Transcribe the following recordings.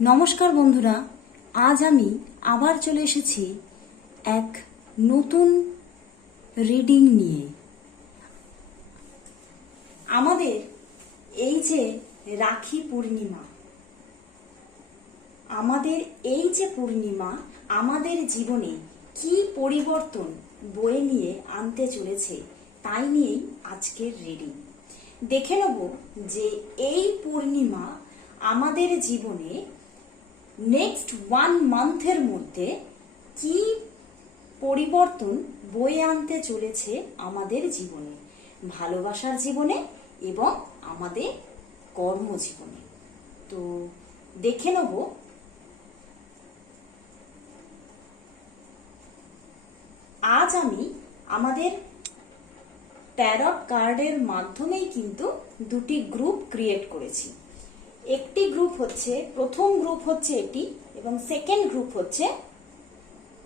নমস্কার বন্ধুরা, আজ আমি আবার চলে এসেছি এক নতুন রিডিং নিয়ে। আমাদের এই যে রাখি পূর্ণিমা, আমাদের জীবনে কি পরিবর্তন বয়ে নিয়ে আনতে চলেছে তাই নিয়েই আজকের রিডিং। দেখে নেব যে এই পূর্ণিমা আমাদের জীবনে নেক্সট 1 মান্থের মধ্যে কি পরিবর্তন বয়ে আনতে চলেছে আমাদের জীবনে, ভালোবাসার জীবনে এবং আমাদের কর্মজীবনে। তো দেখে নেব আজ আমি আমাদের ট্যারট কার্ডের মাধ্যমেই কিন্তু দুটি গ্রুপ ক্রিয়েট করেছি। একটি গ্রুপ হচ্ছে, প্রথম গ্রুপ হচ্ছে এটি এবং সেকেন্ড গ্রুপ হচ্ছে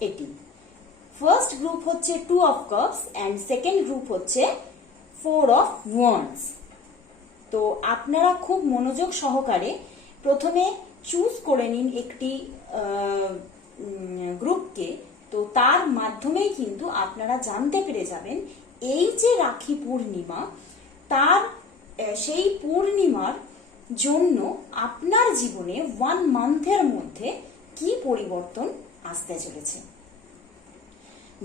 এটি। ফার্স্ট গ্রুপ হচ্ছে 2 of cups and second group হচ্ছে 4 অফ ওয়ান্ডস। তো আপনারা খুব মনোযোগ সহকারে প্রথমে চুজ করে নিন একটি গ্রুপকে। তো তার মাধ্যমেই কিন্তু আপনারা জানতে পেরে যাবেন এই যে রাখি পূর্ণিমা, তার সেই পূর্ণিমার জন্য আপনার জীবনে 1 মান্থের মধ্যে কি পরিবর্তন আসতে চলেছে,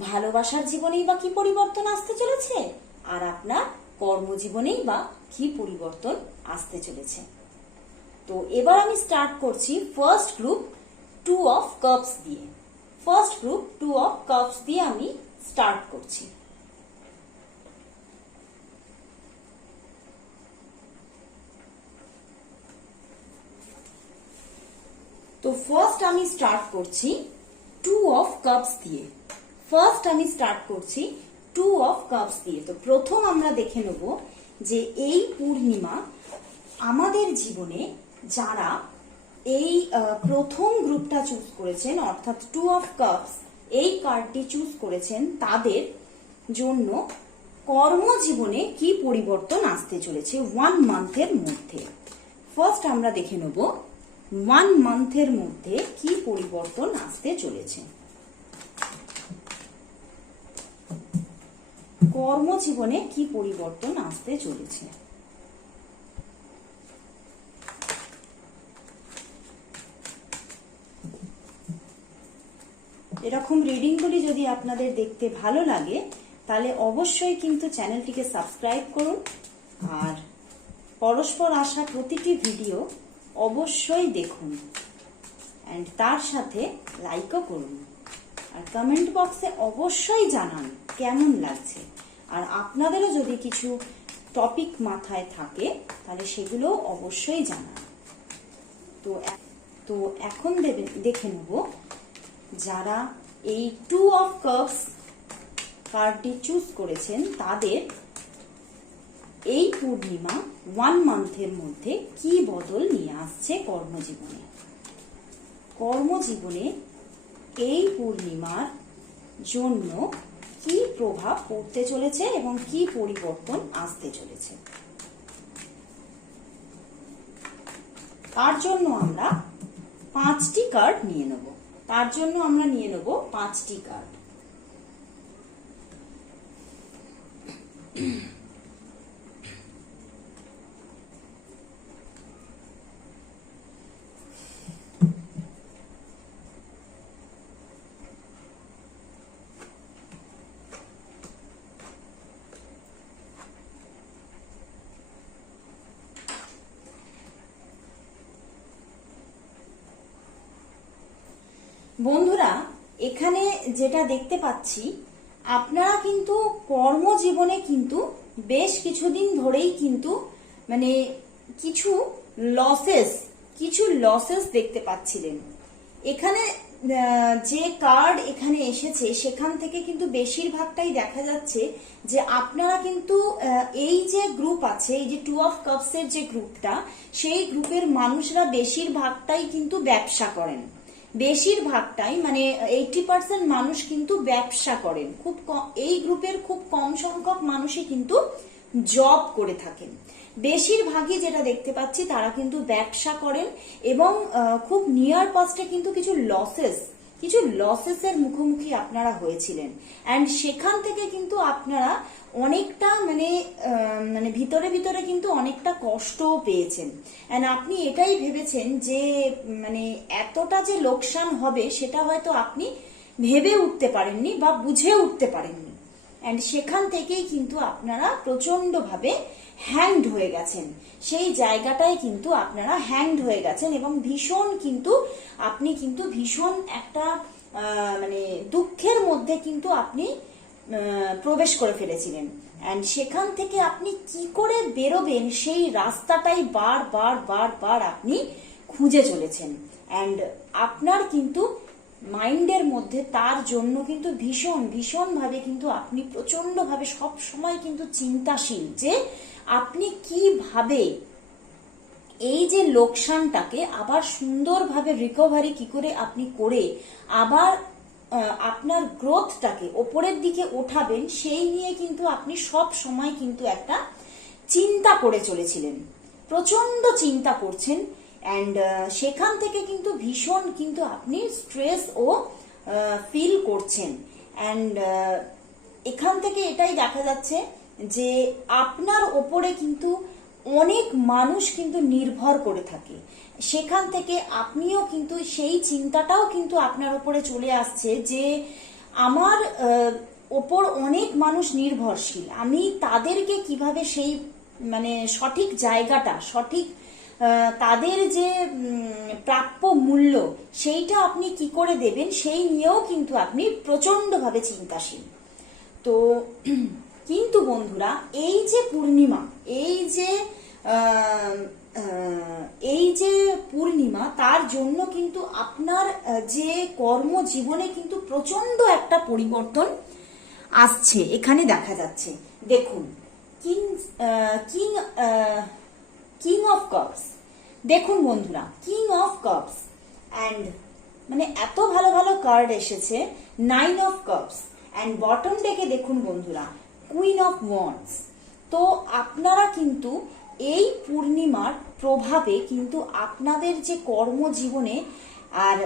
ভালোবাসার জীবনেই বা কি পরিবর্তন আসতে চলেছে, আর আপনার কর্মজীবনেই বা কি পরিবর্তন আসতে চলেছে। তো এবার আমি স্টার্ট করছি ফার্স্ট গ্রুপ 2 অফ কাপস দিয়ে। ফার্স্ট গ্রুপ 2 অফ কাপস দিয়ে আমি স্টার্ট করছি। তো ফার্স্ট আমি স্টার্ট করছি 2 অফ কাপস দিয়ে। টু অফ কাপস দিয়ে। তো প্রথম আমরা দেখে নেব যে এই পূর্ণিমা আমাদের জীবনে যারা এই প্রথম গ্রুপটা চুজ করেছেন, অর্থাৎ 2 অফ কাপস এই কার্ডটি চুজ করেছেন, তাদের জন্য কর্মজীবনে কি পরিবর্তন আসতে চলেছে 1 মান্থের মধ্যে। ফার্স্ট আমরা দেখে নেব 1 মান্থের মধ্যে কি পরিবর্তন আসতে চলেছে। কর্মজীবনে কি পরিবর্তন আসতে চলেছে। এরকম রিডিংগুলি যদি আপনাদের দেখতে ভালো লাগে তাহলে অবশ্যই কিন্তু চ্যানেলটিকে সাবস্ক্রাইব করুন, আর পরস্পর আসা প্রতিটি ভিডিও অবশ্যই দেখুন এন্ড তার সাথে লাইকও করুন, আর কমেন্ট বক্সে অবশ্যই জানান কেমন লাগছে। আর আপনাদেরও যদি কিছু টপিক মাথায় থাকে তাহলে সেগুলো অবশ্যই জানান। তো এখন দেখে নেব যারা এই 2 অফ কাপস কার্ডটি চুজ করেছেন তাদের এই পূর্ণিমা 1 মান্থের মধ্যে কি বদল নিয়ে আসছে কর্মজীবনে এই পূর্ণিমার জন্য কি প্রভাব পড়তে চলেছে এবং কি পরিবর্তন আসতে চলেছে। তার জন্য আমরা 5টি কার্ড নিয়ে নেব। 5টি কার্ড। বন্ধুরা, এখানে যেটা দেখতে পাচ্ছি, আপনারা কিন্তু কর্মজীবনে কিন্তু বেশ কিছুদিন ধরেই কিন্তু মানে কিছু লসেস দেখতে পাচ্ছিলেন। এখানে যে কার্ড এখানে এসেছে সেখান থেকে কিন্তু বেশিরভাগটাই দেখা যাচ্ছে যে আপনারা কিন্তু এই যে গ্রুপ আছে, এই যে 2 অফ কাপস এর যে গ্রুপটা, সেই গ্রুপের মানুষরা বেশিরভাগটাই কিন্তু ব্যবসা করেন। বেশিরভাগটাই মানে 80% মানুষ কিন্তু ব্যবসা করেন। এই গ্রুপের খুব কম সংখ্যক মানুষই কিন্তু জব করে থাকেন। বেশিরভাগই যেটা দেখতে পাচ্ছি তারা কিন্তু ব্যবসা করেন এবং খুব নিয়ার পাস্টে কিন্তু কিছু লসেসের মুখোমুখি আপনারা হয়েছিলেন। অ্যান্ড সেখান থেকে কিন্তু আপনারা অনেকটা মানে ভিতরে ভিতরে কিন্তু অনেকটা কষ্টও পেয়েছেন। অ্যান্ড আপনি এটাই ভেবেছেন যে মানে এতটা যে লোকসান হবে সেটা হয়তো আপনি ভেবে উঠতে পারেননি বা বুঝে উঠতে পারেননি। অ্যান্ড সেখান থেকেই কিন্তু আপনারা প্রচন্ডভাবে হ্যাংড হয়ে গেছেন, সেই জায়গাটায় কিন্তু আপনারা হ্যাংড হয়ে গেছেন এবং আপনি কিন্তু ভীষণ একটা মানে দুঃখের মধ্যে কিন্তু আপনি প্রবেশ করে ফেলেছিলেন। অ্যান্ড সেখান থেকে আপনি কি করে বেরোবেন সেই রাস্তাটাই বার আপনি খুঁজে চলেছেন। অ্যান্ড আপনার কিন্তু মাইন্ডের মধ্যে তার জন্য কিন্তু ভীষণ ভাবে কিন্তু আপনি প্রচন্ড ভাবে সব সময় কিন্তু চিন্তাশীল যে আপনি কিভাবে এই যে লোকসানটাকে আবার সুন্দরভাবে রিকভারি কি করে আপনি করে আবার আপনার গ্রোথটাকে ওপরের দিকে ওঠাবেন, সেই নিয়ে কিন্তু আপনি সব সময় কিন্তু একটা চিন্তা করে চলেছিলেন, প্রচন্ড চিন্তা করছেন। অ্যান্ড সেখান থেকে কিন্তু ভীষণ কিন্তু আপনি স্ট্রেস ও ফিল করছেন। অ্যান্ড এখান থেকে এটাই দেখা যাচ্ছে যে আপনার ওপরে কিন্তু অনেক মানুষ কিন্তু নির্ভর করে থাকে। সেখান থেকে আপনিও কিন্তু সেই চিন্তাটাও কিন্তু আপনার উপরে চলে আসছে যে আমার ওপর অনেক মানুষ নির্ভরশীল, আমি তাদেরকে কিভাবে সেই মানে সঠিক জায়গাটা তাদের যে প্রাপ্য মূল্য সেইটা আপনি কি করে দেবেন সেই নিয়েও কিন্তু আপনি প্রচন্ডভাবে চিন্তাশীল। তো কিন্তু বন্ধুরা এই যে পূর্ণিমা, এই যে পূর্ণিমা তার জন্য কিন্তু আপনার যে কর্মজীবনে কিন্তু প্রচন্ড একটা পরিবর্তন আসছে এখানে দেখা যাচ্ছে। দেখুন কিং অফ কাপস, দেখুন বন্ধুরা কিং অফ কাপস অ্যান্ড মানে এত ভালো ভালো কার্ড এসেছে, 9 অফ কাপস অ্যান্ড বটম ডেকে দেখুন বন্ধুরা কুইন অফ ওয়ান্ডস। তো আপনারা কিন্তু এই পূর্ণিমার প্রভাবে কিন্তু আপনাদের যে কর্মজীবনে, আর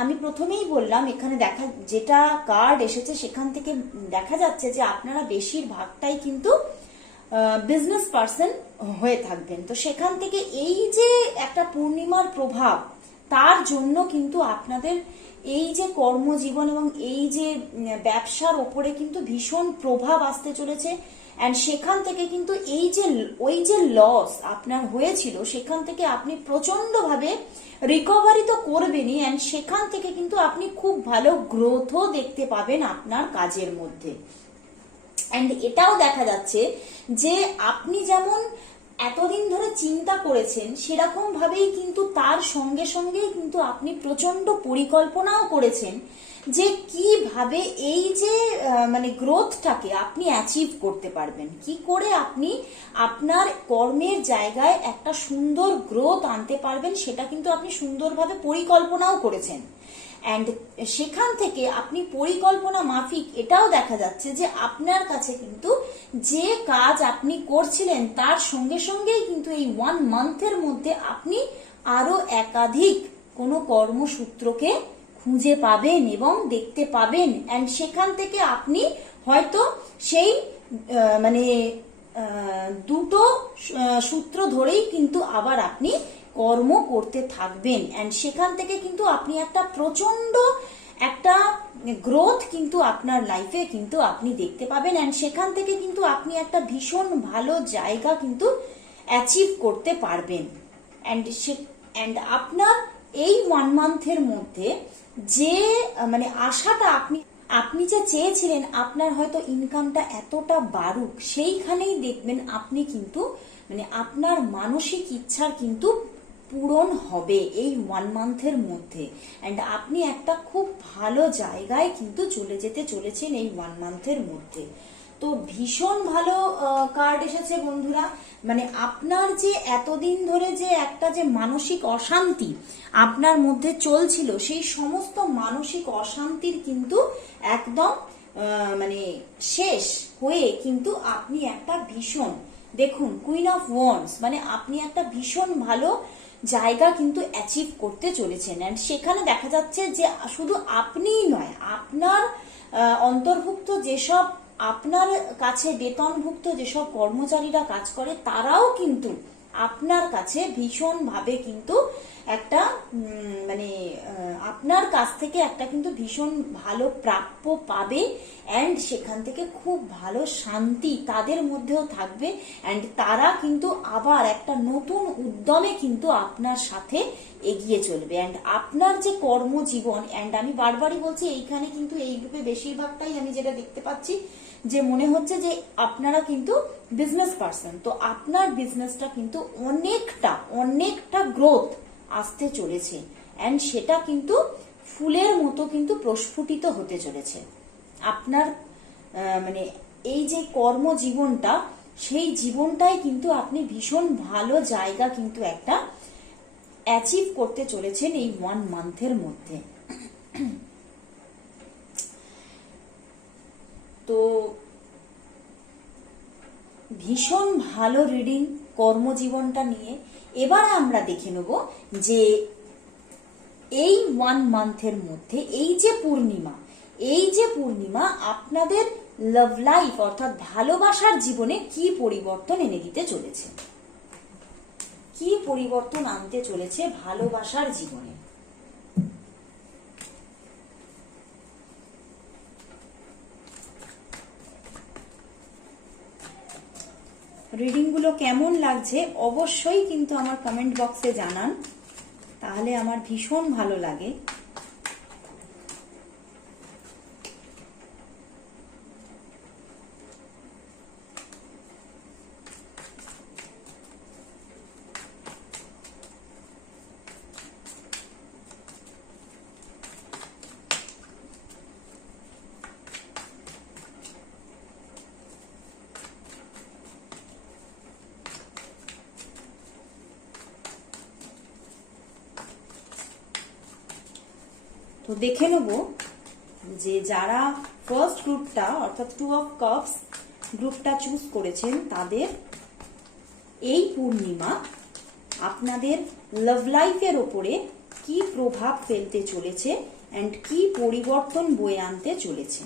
আমি প্রথমেই বললাম এখানে যেটা কার্ড এসেছে সেখান থেকে দেখা যাচ্ছে যে আপনারা বেশিরভাগটাই কিন্তু বিজনেস পার্সন হয়ে থাকবেন। তো সেখান থেকে এই যে একটা পূর্ণিমার প্রভাব তার জন্য কিন্তু আপনাদের এই যে কর্মজীবন এবং এই যে ব্যবসার ওপরে কিন্তু ভীষণ প্রভাব আসতে চলেছে। অ্যান্ড সেখান থেকে কিন্তু ওই যে লস আপনার হয়েছিল সেখান থেকে আপনি প্রচন্ডভাবে রিকভারি তো করবেনই, অ্যান্ড সেখান থেকে কিন্তু আপনি খুব ভালো গ্রোথও দেখতে পাবেন আপনার কাজের মধ্যে। অ্যান্ড এটাও দেখা যাচ্ছে যে আপনি যেমন এতদিন ধরে চিন্তা করেছেন সেরকম ভাবেই কিন্তু তার সঙ্গে সঙ্গেই কিন্তু আপনি প্রচন্ড পরিকল্পনাও করেছেন যে কিভাবে এই যে মানে গ্রোথটাকে আপনি অ্যাচিভ করতে পারবেন, কি করে আপনি আপনার কর্মের জায়গায় একটা সুন্দর গ্রোথ আনতে পারবেন, সেটা কিন্তু আপনি সুন্দরভাবে পরিকল্পনাও করেছেন। অ্যান্ড সেখান থেকে আপনি পরিকল্পনা মাফিক এটাও দেখা যাচ্ছে যে আপনার কাছে কিন্তু যে কাজ আপনি করছিলেন তার সঙ্গে সঙ্গেই কিন্তু এই 1 মান্থের মধ্যে আপনি আরো একাধিক কোনো কর্মসূত্রকে খুঁজে পাবেন এবং দেখতে পাবেন। অ্যান্ড সেখান থেকে আপনি হয়তো সেই মানে দুটো সূত্র ধরেই কিন্তু আবার আপনি কর্ম করতে থাকবেন। অ্যান্ড সেখান থেকে কিন্তু আপনি একটা প্রচন্ড একটা গ্রোথ কিন্তু আপনার লাইফে কিন্তু আপনি দেখতে পাবেন। অ্যান্ড সেখান থেকে কিন্তু আপনি একটা ভীষণ ভালো জায়গা কিন্তু অ্যাচিভ করতে পারবেন। অ্যান্ড আপনার এই 1 মান্থের মধ্যে যে মানে আশাটা আপনি যে চেয়েছিলেন আপনার হয়তো ইনকামটা এতটা বাড়ুক, সেইখানেই দেখবেন আপনি কিন্তু মানে আপনার মানসিক ইচ্ছার কিন্তু পূরণ হবে এই 1 মান্থের মধ্যে। অ্যান্ড আপনি একটা খুব ভালো জায়গায় কিন্তু চলে যেতে চলেছেন এই 1 মান্থের মধ্যে। তো ভীষণ ভালো কার্ড এসেছে বন্ধুরা। মানে আপনার যে এতদিন ধরে যে একটা যে মানসিক অশান্তি আপনার মধ্যে চলছিল সেই সমস্ত মানসিক অশান্তির কিন্তু একদম মানে শেষ হয়ে কিন্তু আপনি একটা ভীষণ দেখুন কুইন অফ ওয়ান্ডস মানে আপনি একটা ভীষণ ভালো জায়গা কিন্তু অ্যাচিভ করতে চলেছেন। এন্ড সেখানে দেখা যাচ্ছে যে শুধু আপনিই নয়, আপনার অন্তর্ভুক্ত যেসব আপনার কাছে বেতনভুক্ত যেসব কর্মচারীরা কাজ করে তারাও কিন্তু আপনার কাছে ভীষণভাবে কিন্তু একটা মানে আপনার কাছ থেকে একটা কিন্তু ভীষণ ভালো প্রাপ্য পাবে। অ্যান্ড সেখান থেকে খুব ভালো শান্তি তাদের মধ্যেও থাকবে। অ্যান্ড তারা কিন্তু আবার একটা নতুন উদ্যমে কিন্তু আপনার সাথে এগিয়ে চলবে। অ্যান্ড আপনার যে কর্মজীবন, অ্যান্ড আমি বারবারই বলছি এইখানে কিন্তু এই গ্রুপে বেশিরভাগটাই আমি যেটা দেখতে পাচ্ছি যে মনে হচ্ছে যে আপনারা কিন্তু বিজনেস পার্সন, তো আপনার বিজনেসটা কিন্তু অনেকটা গ্রোথ আসতে চলেছে। অ্যান্ড সেটা কিন্তু ফুলের মতো কিন্তু প্রস্ফুটিত হতে চলেছে। আপনার মানে এই যে কর্মজীবনটা, সেই জীবনটাই কিন্তু আপনি ভীষণ ভালো জায়গা কিন্তু একটা অ্যাচিভ করতে চলেছেন এই 1 মান্থের মধ্যে। তো ভীষণ ভালো রিডিং কর্মজীবনটা নিয়ে। এবার আমরা দেখে নেব যে এই 1 মান্থের মধ্যে এই যে পূর্ণিমা আপনাদের লাভ লাইফ অর্থাৎ ভালোবাসার জীবনে কি পরিবর্তন এনে দিতে চলেছে, কি পরিবর্তন আনতে চলেছে ভালোবাসার জীবনে। রিডিং গুলো কেমন লাগছে অবশ্যই কিন্তু আমার কমেন্ট বক্সে জানান, তাহলে আমার ভীষণ ভালো লাগে। তো দেখে নেব যে যারা ফার্স্ট গ্রুপটা অর্থাৎ 2 অফ কাপস গ্রুপটা চুজ করেছেন তাদের এই পূর্ণিমা আপনাদের লাভ লাইফের ওপরে কি প্রভাব ফেলতে চলেছে এন্ড কি পরিবর্তন বয়ে আনতে চলেছে।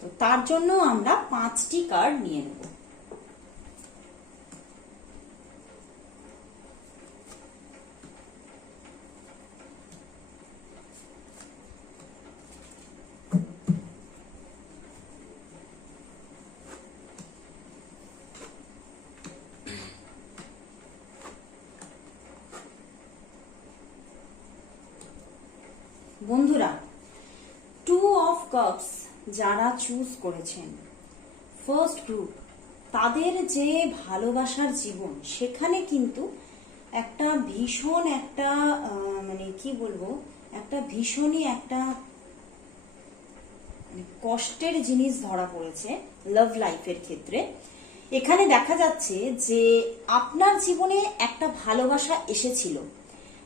তো তার জন্য আমরা 5টি কার্ড নিয়ে নেব। বন্ধুরা 2 অফ কাপস যারা চুজ করেছেন ফার্স্ট গ্রুপ, তাদের যে ভালোবাসার জীবন সেখানে কিন্তু একটা ভীষণ একটা মানে কি বলবো, একটা ভীষণই একটা কষ্টের জিনিস ধরা পড়েছে লাভ লাইফের ক্ষেত্রে। এখানে দেখা যাচ্ছে যে আপনার জীবনে একটা ভালোবাসা এসেছিল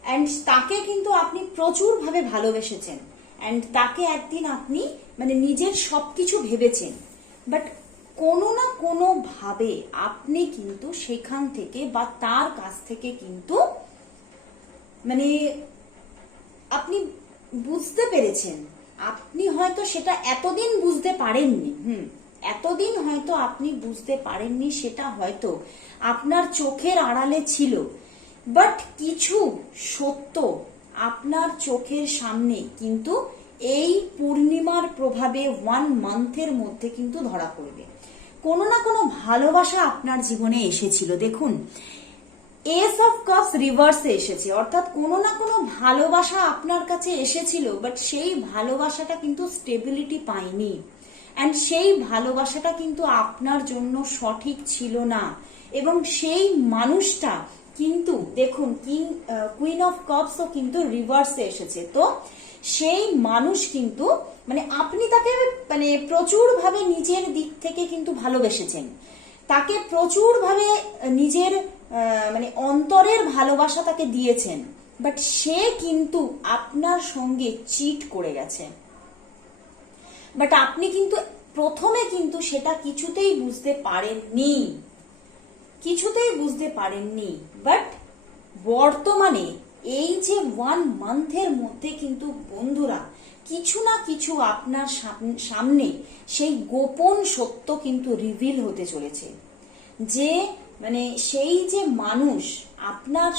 অ্যান্ড তাকে কিন্তু আপনি প্রচুর ভাবে ভালোবেসেছেন অ্যান্ড তাকে একদিন আপনি মানে নিজের সবকিছু ভেবেছেন, বাট কোনো না কোনো ভাবে আপনি কিন্তু সেখান থেকে বা তার কাছ থেকে কিন্তু মানে আপনি বুঝতে পেরেছেন, আপনি হয়তো সেটা এতদিন বুঝতে পারেননি, এতদিন হয়তো আপনি বুঝতে পারেননি, সেটা হয়তো আপনার চোখের আড়ালে ছিল, বাট কিছু সত্য আপনার চোখের সামনে কিন্তু এই পূর্ণিমার প্রভাবে 1 মান্থের মধ্যে কিন্তু ধরা পড়বে। কোনো না কোনো ভালোবাসা আপনার জীবনে এসেছিল। দেখুন এস অফ কাপস রিভার্সে এসেছে, অর্থাৎ কোনো না কোনো ভালোবাসা আপনার কাছে এসেছিল, বাট সেই ভালোবাসাটা কিন্তু স্টেবিলিটি পায়নি অ্যান্ড সেই ভালোবাসাটা কিন্তু আপনার জন্য সঠিক ছিল না। এবং সেই মানুষটা কিন্তু দেখুন কুইন অফ কাপসও কিন্তু রিভার্সে এসেছে। তো সেই মানুষ কিন্তু মানে আপনি তাকে মানে প্রচুর ভাবে নিজের দিক থেকে কিন্তু ভালোবেসেছেন, তাকে প্রচুর ভাবে নিজের মানে অন্তরের ভালোবাসা তাকে দিয়েছেন, বাট সে কিন্তু আপনার সঙ্গে চিট করে গেছে। বাট আপনি কিন্তু প্রথমে কিন্তু সেটা কিছুতেই বুঝতে পারেননি, বাট বর্তমানে এই যে 1 মান্থের মধ্যে কিন্তু বন্ধুরা কিছু না কিছু আপনার সামনে সেই গোপন সত্য কিন্তু রিভিল হতে চলেছে। যে মানে সেই যে মানুষ আপনার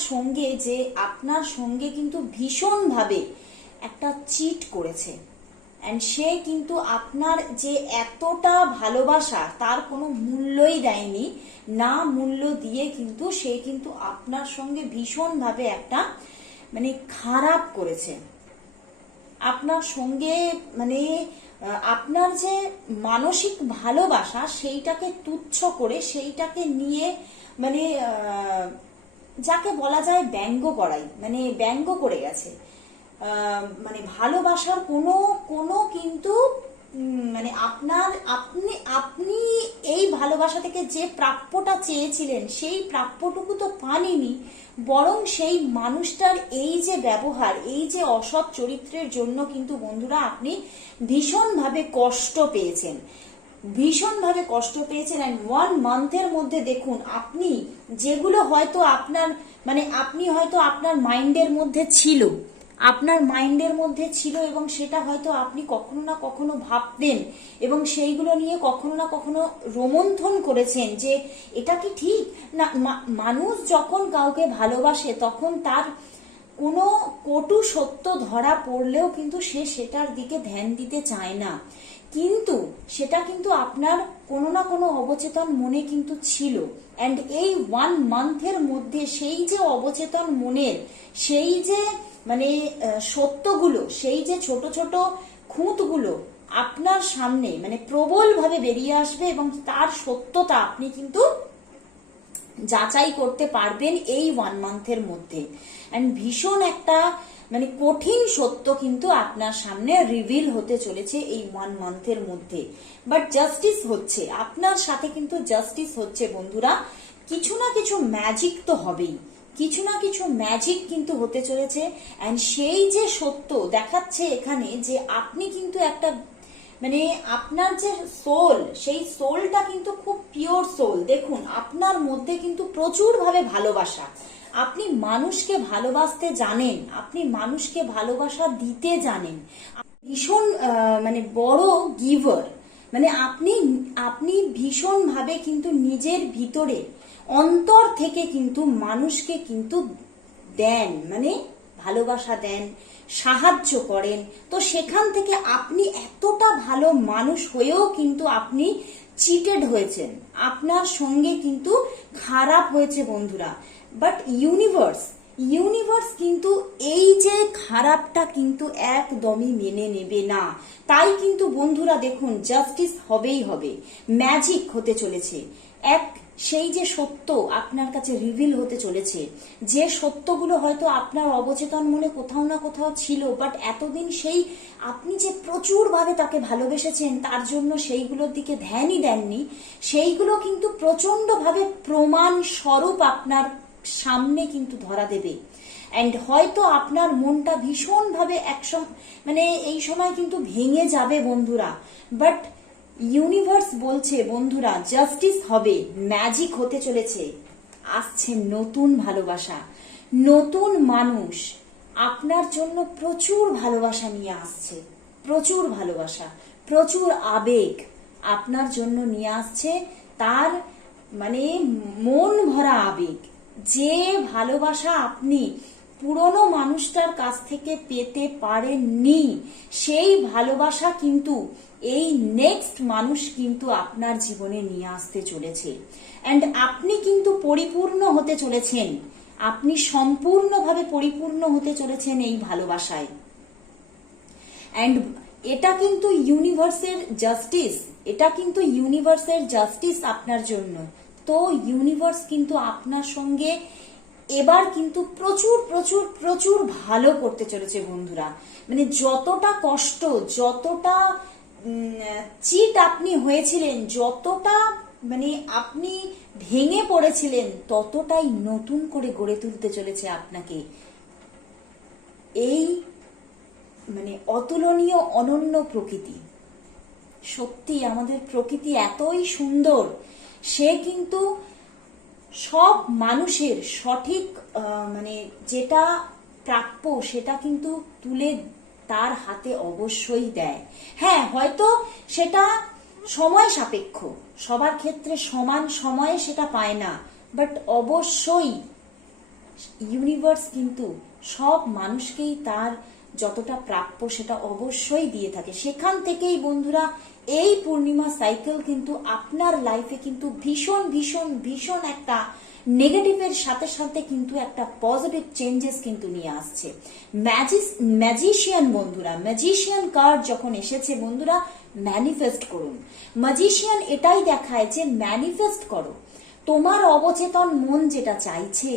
সঙ্গে কিন্তু ভীষণভাবে একটা চিট করেছে, এন্ড সে কিন্তু আপনার যে এতটা ভালোবাসা তার কোনো মূল্যই দেয়নি, না মূল্য দিয়ে কিন্তু সে কিন্তু আপনার সঙ্গে ভীষণভাবে একটা মানে খারাপ করেছে। আপনার সঙ্গে মানে আপনার যে মানসিক ভালোবাসা সেইটাকে তুচ্ছ করে, সেইটাকে নিয়ে মানে যাকে বলা যায় ব্যঙ্গ করে গেছে। মানে ভালোবাসার কোনো কিন্তু মানে আপনি এই ভালোবাসা থেকে যে প্রাপ্যটা চেয়েছিলেন সেই প্রাপ্যটুকু তো পাননি, বরং সেই মানুষটার এই যে ব্যবহার, এই যে অসৎ চরিত্রের জন্য কিন্তু বন্ধুরা আপনি ভীষণভাবে কষ্ট পেয়েছেন। এন্ড 1 মান্থের মধ্যে দেখুন আপনি যেগুলো হয়তো আপনার মাইন্ডের মধ্যে ছিল এবং সেটা হয়তো আপনি কখনো না কখনো ভাবতেন এবং সেইগুলো নিয়ে কখনো না কখনো রোমন্থন করেছেন যে এটা কি ঠিক না। মানুষ যখন কাউকে ভালোবাসে তখন তার কোনো কটু সত্য ধরা পড়লেও কিন্তু সে সেটার দিকে ধ্যান দিতে চায় না, কিন্তু সেটা কিন্তু আপনার কোনো না কোনো অবচেতন মনে কিন্তু ছিল। এন্ড এই 1 মান্থের মধ্যে সেই যে অবচেতন মনের সেই যে মানে সত্যগুলো, সেই যে ছোট ছোট খুঁতগুলো আপনার সামনে মানে প্রবলভাবে বেরিয়ে আসবে এবং তার সত্যতা আপনি কিন্তু যাচাই করতে পারবেন এই 1 মান্থের মধ্যে। এন্ড ভীষণ একটা মানে কঠিন সত্য কিন্তু আপনার সামনে রিভিল হতে চলেছে এই 1 মান্থের মধ্যে। বাট জাস্টিস হচ্ছে, আপনার সাথে কিন্তু জাস্টিস হচ্ছে বন্ধুরা। কিছু না কিছু ম্যাজিক তো হবেই, কিছু না কিছু ম্যাজিক কিন্তু হতে চলেছে। এন্ড সেই যে সত্য দেখাচ্ছে এখানে যে আপনি কিন্তু একটা মানে আপনার যে সোল, সেই সোলটা কিন্তু খুব পিওর সোল। দেখুন আপনার মধ্যে কিন্তু প্রচুর ভাবে ভালোবাসা, আপনি মানুষকে ভালোবাসতে জানেন, আপনি মানুষকে ভালোবাসা দিতে জানেন, ভীষণ মানে বড় গিভার। মানে আপনি ভীষণ ভাবে কিন্তু নিজের ভিতরে অন্তর থেকে কিন্তু মানুষকে কিন্তু দেন, মানে ভালোবাসা দেন, সাহায্য করেন। তো সেখান থেকে আপনি এতটা ভালো মানুষ হয়েও কিন্তু আপনি চিটেড হয়েছেন, আপনার সঙ্গে কিন্তু খারাপ হয়েছে বন্ধুরা। বাট ইউনিভার্স কিন্তু এই যে খারাপটা কিন্তু একদমই মেনে নেবে না। তাই কিন্তু বন্ধুরা দেখুন জাস্টিস হবেই হবে, ম্যাজিক হতে চলেছে। সেই যে সত্য আপনার কাছে রিভিল হতে চলেছে, যে সত্যগুলো হয়তো আপনার অবচেতন মনে কোথাও না কোথাও ছিল, বাট এতদিন সেই আপনি যে প্রচুর ভাবে তাকে ভালোবেসেছেন তার জন্য সেইগুলোর দিকে ধ্যানই দেননি, সেইগুলো কিন্তু প্রচন্ড ভাবে প্রমাণ স্বরূপ আপনার সামনে কিন্তু ধরা দেবে। এন্ড হয়তো আপনার মনটা ভীষণ ভাবে মানে এই সময় কিন্তু ভেঙে যাবে বন্ধুরা। বাট ইউনিভার্স বলছে বন্ধুরা জাস্টিস হবে, ম্যাজিক হতে চলেছে। আসছে নতুন ভালোবাসা, নতুন মানুষ আপনার জন্য প্রচুর ভালোবাসা নিয়ে আসছে, প্রচুর ভালোবাসা, প্রচুর আবেগ আপনার জন্য নিয়ে আসছে। তার মানে মন ভরা আবেগ, যে ভালোবাসা আপনি পুরনো মানুষটার কাছ থেকে পেতে পারেননি, সেই ভালোবাসা কিন্তু এই নেক্সট মানুষ কিন্তু আপনার জীবনে নিয়ে আসতে চলেছে। এন্ড আপনি কিন্তু পরিপূর্ণ হতে চলেছেন, আপনি সম্পূর্ণভাবে পরিপূর্ণ হতে চলেছেন এই ভালোবাসায়। এন্ড এটা কিন্তু ইউনিভার্সের জাস্টিস আপনার জন্য। তো ইউনিভার্স কিন্তু আপনার সঙ্গে এবার কিন্তু প্রচুর প্রচুর প্রচুর ভালো করতে চলেছে বন্ধুরা। মানে যতটা কষ্ট, যতটা চিট আপনি হয়েছিলেন, যতটা মানে আপনি ভেঙে পড়েছিলেন, ততটাই নতুন করে গড়ে তুলতে চলেছে আপনাকে এই মানে অতুলনীয় অনন্য প্রকৃতি। সত্যি আমাদের প্রকৃতি এতই সুন্দর, সে কিন্তু সব মানুষের সঠিক মানে যেটা প্রাপ্য সেটা কিন্তু তুলে তার হাতে অবশ্যই দেয়। হ্যাঁ, হয়তো সেটা সময় সাপেক্ষ, সবার ক্ষেত্রে সমান সময়ে সেটা পায় না, বাট অবশ্যই ইউনিভার্স কিন্তু সব মানুষকেই তার যতটা প্রাপ্য সেটা অবশ্যই দিয়ে থাকে। সেখান থেকেই বন্ধুরা এই পূর্ণিমা সাইকেল কিন্তু আপনার লাইফে কিন্তু ভীষণ ভীষণ ভীষণ একটা নেগেটিভের সাথে সাথে কিন্তু একটা পজিটিভ চেঞ্জেস কিন্তু নিয়ে আসছে। ম্যাজিশিয়ান বন্ধুরা, ম্যাজিশিয়ান কার্ড যখন এসেছে বন্ধুরা, ম্যানিফেস্ট করুন। ম্যাজিশিয়ান এটাই দেখায় যে ম্যানিফেস্ট করো, তোমার অবচেতন মন যেটা চাইছে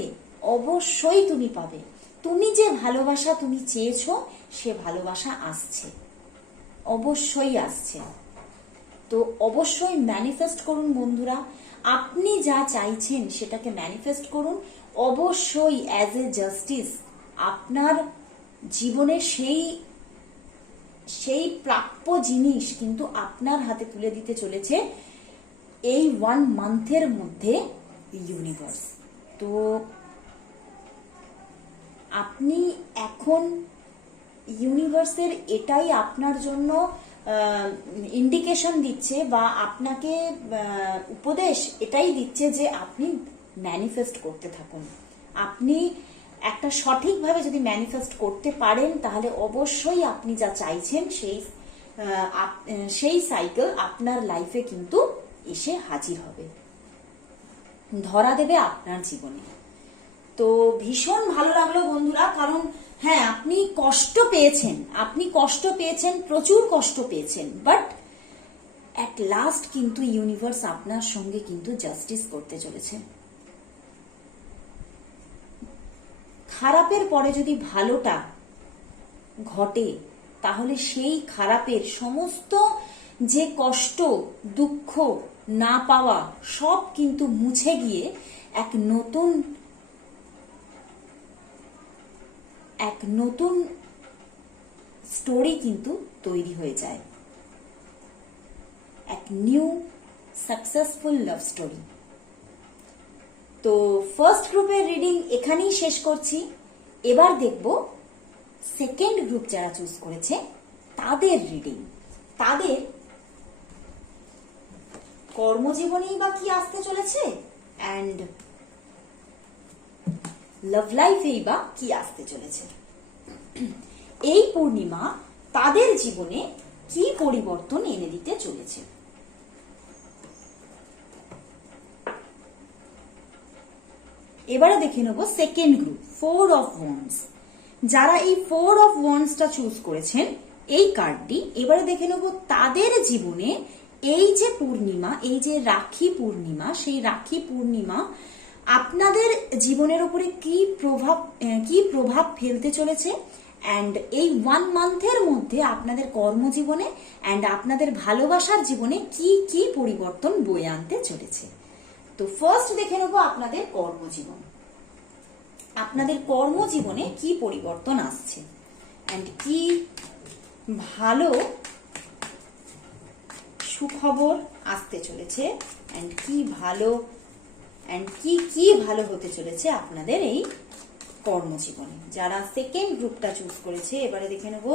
অবশ্যই তুমি পাবে। তুমি যে ভালোবাসা তুমি চেয়েছো সে ভালোবাসা আসছে, অবশ্যই আসছে। তো অবশ্যই ম্যানিফেস্ট করুন বন্ধুরা, আপনি যা চাইছেন সেটাকে ম্যানিফেস্ট করুন। অবশ্যই অ্যাজ এ জাস্টিস আপনার জীবনে সেই প্রাপ্য জিনিস কিন্তু আপনার হাতে তুলে দিতে চলেছে এই 1 মান্থের মধ্যে ইউনিভার্স। তো আপনি এখন ইউনিভার্সের এটাই আপনার জন্য ইন্ডিকেশন দিচ্ছে বা আপনাকে উপদেশ এটাই দিচ্ছে যে আপনি ম্যানিফেস্ট করতে থাকুন। আপনি একটা সঠিকভাবে যদি ম্যানিফেস্ট করতে পারেন তাহলে অবশ্যই আপনি যা চাইছেন সেই সাইকেল আপনার লাইফে কিন্তু এসে হাজির হবে, ধরা দেবে আপনার জীবনে। তো ভীষণ ভালো লাগলো বন্ধুরা, কারণ হ্যাঁ আপনি কষ্ট পেয়েছেন, প্রচুর কষ্ট পেয়েছেন, বাট অ্যাট লাস্ট কিন্তু ইউনিভার্স আপনার সঙ্গে কিন্তু জাস্টিস করতে চলেছে। খারাপের পরে যদি ভালোটা ঘটে তাহলে সেই খারাপের সমস্ত যে কষ্ট, দুঃখ, না পাওয়া সব কিন্তু মুছে গিয়ে এক নতুন স্টোরি কিন্তু তৈরি হয়ে যায়, এক নিউ সাকসেসফুল লাভ স্টোরি। তো ফার্স্ট গ্রুপের রিডিং এখানেই শেষ করছি। এবার দেখব সেকেন্ড গ্রুপ যারা চুজ করেছে তাদের রিডিং, তাদের কর্মজীবনেই বা কি আসতে চলেছে অ্যান্ড লাভ লাইফেই বা কি আসতে চলেছে। এই পূর্ণিমা তাদের জীবনে কি পরিবর্তন এনে দিতে চলেছে। এবারে দেখে নেব সেকেন্ড গ্রুপ, 4 অফ ওয়ান্ডস। যারা এই 4 অফ ওয়ান্ডসটা চুজ করেছেন এই কার্ডটি, এবারে দেখে নেব তাদের জীবনে এই যে পূর্ণিমা, এই যে রাখি পূর্ণিমা, সেই রাখি পূর্ণিমা আপনাদের জীবনের উপরে কি প্রভাব ফেলতে চলেছে অ্যান্ড এই 1 মান্থের মধ্যে আপনাদের কর্মজীবনে অ্যান্ড আপনাদের ভালোবাসার জীবনে কি কি পরিবর্তন বয়ে আনতে চলেছে। তো ফার্স্ট দেখে নেব আপনাদের কর্মজীবন, আপনাদের কর্মজীবনে কি পরিবর্তন আসছে অ্যান্ড কি ভালো সুখবর আসতে চলেছে অ্যান্ড কি ভালো হতে চলেছে আপনাদের এই কর্মজীবনে। যারা সেকেন্ড গ্রুপটা চুজ করেছে এবারে দেখে নেব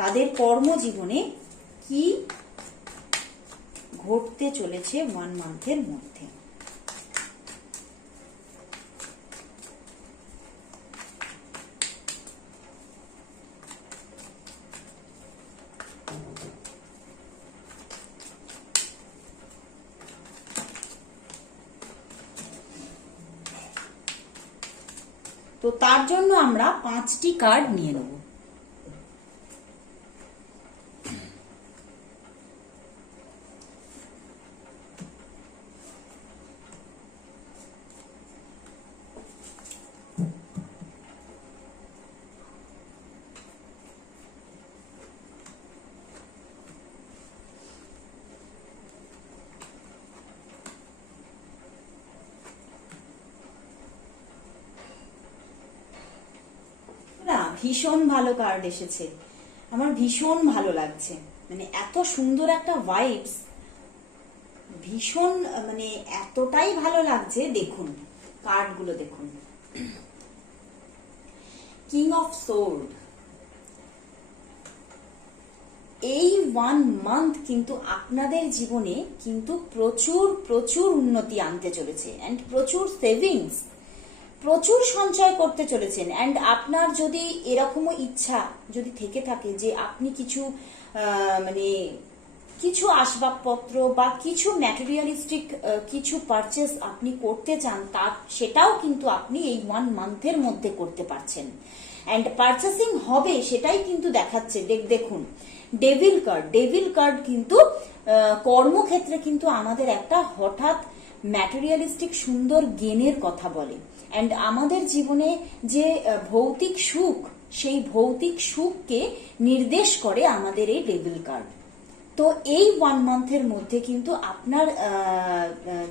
তাদের কর্মজীবনে কি ঘটতে চলেছে 1 মান্থের মধ্যে। তো তার জন্য আমরা 5টি কার্ড নিয়ে নেব। ভীষণ ভালো কার্ড এসেছে, আমার ভীষণ ভালো লাগছে। মানে এত সুন্দর একটা ভাইবস, ভীষণ মানে এতটাই ভালো লাগছে। দেখুন কার্ডগুলো দেখুন, কিং অফ সোর্ড। এই 1 মান্থ কিন্তু আপনাদের জীবনে কিন্তু প্রচুর প্রচুর উন্নতি আনতে চলেছে, অ্যান্ড প্রচুর সেভিংস, প্রচুর সঞ্চয় করতে চলেছেন। অ্যান্ড আপনার যদি এরকমও ইচ্ছা যদি থেকে থাকে যে আপনি কিছু মানে কিছু আসবাবপত্র বা কিছু ম্যাটেরিয়ালিস্টিক কিছু পারচেস আপনি করতে চান, তা সেটাও কিন্তু আপনি এই 1 মান্থের মধ্যে করতে পারছেন। অ্যান্ড পারচেসিং হবে সেটাই কিন্তু দেখাচ্ছে। দেখুন ডেভিল কার্ড, ডেভিল কার্ড কিন্তু কর্মক্ষেত্রে কিন্তু আমাদের একটা হঠাৎ ম্যাটেরিয়ালিস্টিক সুন্দর গেনের কথা বলে। অ্যান্ড আমাদের জীবনে যে ভৌতিক সুখ, সেই ভৌতিক সুখকে নির্দেশ করে আমাদের এই ডেভিল কার্ড। তো এই 1 মান্থের মধ্যে কিন্তু আপনার